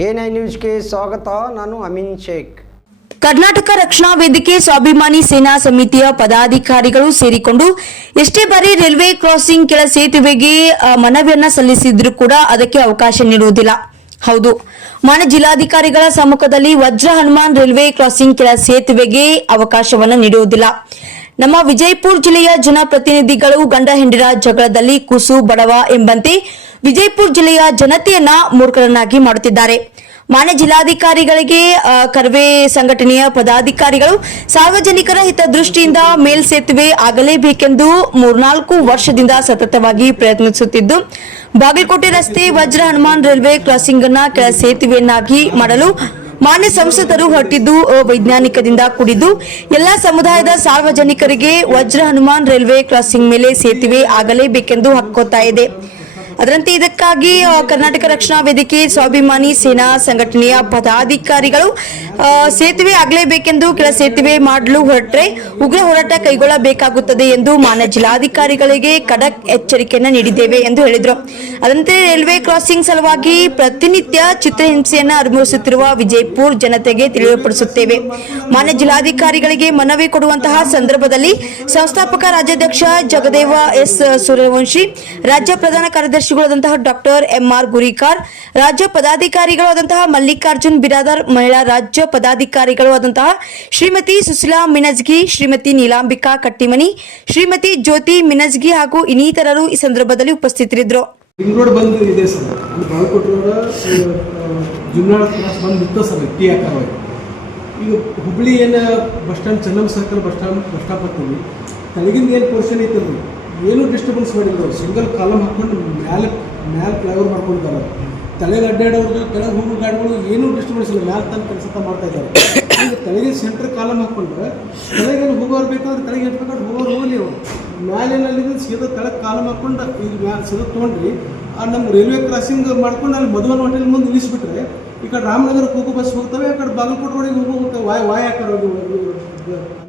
A9 ನ್ಯೂಸ್ಗೆ ಸ್ವಾಗತ. ನಾನು ಅಮೀನ್ ಶೇಖ್. ಕರ್ನಾಟಕ ರಕ್ಷಣಾ ವೇದಿಕೆ ಸ್ವಾಭಿಮಾನಿ ಸೇನಾ ಸಮಿತಿಯ ಪದಾಧಿಕಾರಿಗಳು ಸೇರಿಕೊಂಡು ಎಷ್ಟೇ ಬಾರಿ ರೈಲ್ವೆ ಕ್ರಾಸಿಂಗ್ ಕೆಳ ಸೇತುವೆಗೆ ಮನವಿಯನ್ನ ಸಲ್ಲಿಸಿದ್ರೂ ಕೂಡ ಅದಕ್ಕೆ ಅವಕಾಶ ನೀಡುವುದಿಲ್ಲ. ಹೌದು, ಮಾನ್ಯ ಜಿಲ್ಲಾಧಿಕಾರಿಗಳ ಸಮ್ಮುಖದಲ್ಲಿ ವಜ್ರ ಹನುಮಾನ್ ರೈಲ್ವೆ ಕ್ರಾಸಿಂಗ್ ಕೆಳ ಸೇತುವೆಗೆ ಅವಕಾಶವನ್ನು ನೀಡುವುದಿಲ್ಲ. ನಮ್ಮ ವಿಜಯಪುರ ಜಿಲ್ಲೆಯ ಜನಪ್ರತಿನಿಧಿಗಳು ಗಂಡ ಹೆಂಡಿರ ಜಗಳದಲ್ಲಿ ಕುಸು ಬಡವ ಎಂಬಂತೆ ವಿಜಯಪುರ ಜಿಲ್ಲೆಯ ಜನತೆಯನ್ನ ಮೂರ್ಖರನ್ನಾಗಿ ಮಾಡುತ್ತಿದ್ದಾರೆ. ಮಾನ್ಯ ಜಿಲ್ಲಾಧಿಕಾರಿಗಳಿಗೆ ಕರ್ವೆ ಸಂಘಟನೆಯ ಪದಾಧಿಕಾರಿಗಳು ಸಾರ್ವಜನಿಕರ ಹಿತದೃಷ್ಟಿಯಿಂದ ಮೇಲ್ಸೇತುವೆ ಆಗಲೇಬೇಕೆಂದು 3-4 ವರ್ಷದಿಂದ ಸತತವಾಗಿ ಪ್ರಯತ್ನಿಸುತ್ತಿದ್ದು, ಬಾಗಲಕೋಟೆ ರಸ್ತೆ ವಜ್ರ ಹನುಮಾನ್ ರೈಲ್ವೆ ಕ್ರಾಸಿಂಗ್ ಅನ್ನ ಕೆಳ ಸೇತುವೆಯನ್ನಾಗಿ ಮಾಡಲು ಮಾನ್ಯ ಸಂಸದರು ಹೊರಟಿದ್ದು ವೈಜ್ಞಾನಿಕದಿಂದ ಕೂಡಿದ್ದು ಎಲ್ಲಾ ಸಮುದಾಯದ ಸಾರ್ವಜನಿಕರಿಗೆ ವಜ್ರ ಹನುಮಾನ್ ರೈಲ್ವೆ ಕ್ರಾಸಿಂಗ್ ಮೇಲೆ ಸೇತುವೆ ಆಗಲೇಬೇಕೆಂದು ಹಕ್ಕೊತ್ತಾ ಇದೆ. ಅದರಂತೆ ಇದಕ್ಕಾಗಿ ಕರ್ನಾಟಕ ರಕ್ಷಣಾ ವೇದಿಕೆ ಸ್ವಾಭಿಮಾನಿ ಸೇನಾ ಸಂಘಟನೆಯ ಪದಾಧಿಕಾರಿಗಳು ಸೇತುವೆ ಆಗಲೇಬೇಕೆಂದು ಕೆಳ ಸೇತುವೆ ಮಾಡಲು ಹೊರಟ್ರೆ ಉಗ್ರ ಹೋರಾಟ ಕೈಗೊಳ್ಳಬೇಕಾಗುತ್ತದೆ ಎಂದು ಮಾನ್ಯ ಜಿಲ್ಲಾಧಿಕಾರಿಗಳಿಗೆ ಖಡಕ್ ಎಚ್ಚರಿಕೆಯನ್ನು ನೀಡಿದ್ದೇವೆ ಎಂದು ಹೇಳಿದರು. ಅದರಂತೆ ರೈಲ್ವೆ ಕ್ರಾಸಿಂಗ್ ಸಲುವಾಗಿ ಪ್ರತಿನಿತ್ಯ ಚಿತ್ರಹಿಂಸೆಯನ್ನು ಅನುಭವಿಸುತ್ತಿರುವ ವಿಜಯಪುರ ಜನತೆಗೆ ತಿಳಿಯಪಡಿಸುತ್ತೇವೆ. ಮಾನ್ಯ ಜಿಲ್ಲಾಧಿಕಾರಿಗಳಿಗೆ ಮನವಿ ಕೊಡುವಂತಹ ಸಂದರ್ಭದಲ್ಲಿ ಸಂಸ್ಥಾಪಕ ರಾಜ್ಯಾಧ್ಯಕ್ಷ ಜಗದೇವ ಎಸ್ ಸೂರ್ಯವಂಶಿ, ರಾಜ್ಯ ಪ್ರಧಾನ ಕಾರ್ಯದರ್ಶಿಗಳಾದಂತಹ ಡಾಕ್ಟರ್ MR ಗುರಿಕಾರ್, ರಾಜ್ಯ ಪದಾಧಿಕಾರಿಗಳು ಆದಂತಹ ಮಲ್ಲಿಕಾರ್ಜುನ್ ಬಿರಾದರ್, ಮಹಿಳಾ ರಾಜ್ಯ ಪದಾಧಿಕಾರಿಗಳು ಆದಂತಹ ಶ್ರೀಮತಿ ಸುಶೀಲಾ ಮಿನಜ್ಗಿ, ಶ್ರೀಮತಿ ನೀಲಾಂಬಿಕಾ ಕಟ್ಟಿಮನಿ, ಶ್ರೀಮತಿ ಜ್ಯೋತಿ ಮಿನಜ್ಗಿ ಹಾಗೂ ಇನ್ನಿತರರು ಈ ಸಂದರ್ಭದಲ್ಲಿ ಉಪಸ್ಥಿತರಿದ್ದರು. ರಿಂಗ್ ರೋಡ್ ಬಂದು ಇದೆ ಸರ್, ಬಾಗಲಕೋಟೆ ಜುಮ್ನಾಳ ಕ್ರಾಸ್ ಬಂದು ನಿಂತ ಸರ್ ಟಿ ಆಕಾರವಾಗಿ. ಈಗ ಹುಬ್ಳಿ ಏನು bus stand Chennamma circle bus stop ಹತ್ತೀವಿ, ತಳಗಿಂದ ಏನು ಪೋರ್ಷನ್ ಐತಲ್ಲ ಏನೂ ಡಿಸ್ಟರ್ಬೆನ್ಸ್ ಮಾಡಿದ್ರು. ಸಿಂಗಲ್ ಕಾಲಮ್ ಹಾಕ್ಕೊಂಡು ಮ್ಯಾಲೆ ಫ್ಲೈಓವರ್ ಮಾಡ್ಕೊಂಡಿದ್ದಾರೆ. ತಲೆಗೆ ಅಡ್ಡಾಡೋದು ಕೆಳಗೆ ಹೋಗೋ ಗಾಡಿಗಳು ಏನೂ ಡಿಸ್ಟರ್ಬೆನ್ಸ್ ಇಲ್ಲ, ಮ್ಯಾಲೆ ತನಕ ಕೆಲಸ ಮಾಡ್ತಾ ಇದ್ದಾರೆ. ಈಗ ತಲೆಗೆ ಸೆಂಟ್ರ್ ಕಾಲಮ್ ಹಾಕ್ಕೊಂಡ್ರೆ ತಲೆಗೆ ಹೋಗೋರು ಬೇಕಾದ್ರೆ ತಲೆಗೆ ಇಟ್ಬೇಕಾದ್ರೆ ಹೋಗೋರು ಹೋಗಲಿ. ಅವರು ಮ್ಯಾಲಿನಲ್ಲಿ ಸೀದಾ ತಳಗೆ ಕಾಲಮ್ ಹಾಕ್ಕೊಂಡು ಈಗ ಮ್ಯಾಲೆ ಸೀದಾ ತೊಗೊಂಡ್ರಿ ನಮ್ಮ ರೈಲ್ವೆ ಕ್ರಾಸಿಂಗ್ ಮಾಡ್ಕೊಂಡು ಅಲ್ಲಿ ಮಧುವನ್ ಹೋಟೆಲ್ ಮುಂದೆ ನಿಲ್ಲಿಸ್ಬಿಟ್ರೆ ಈ ಕಡೆ ರಾಮನಗರಕ್ಕೆ ಹೋಗೋ ಬಸ್ ಹೋಗ್ತವೆ, ಆ ಕಡೆ ಬಾಗಲಕೋಟೆ ರೋಡಿಗೆ ಹೋಗ್ತವೆ. ವಾಯ್ ಆ ಕಡೆ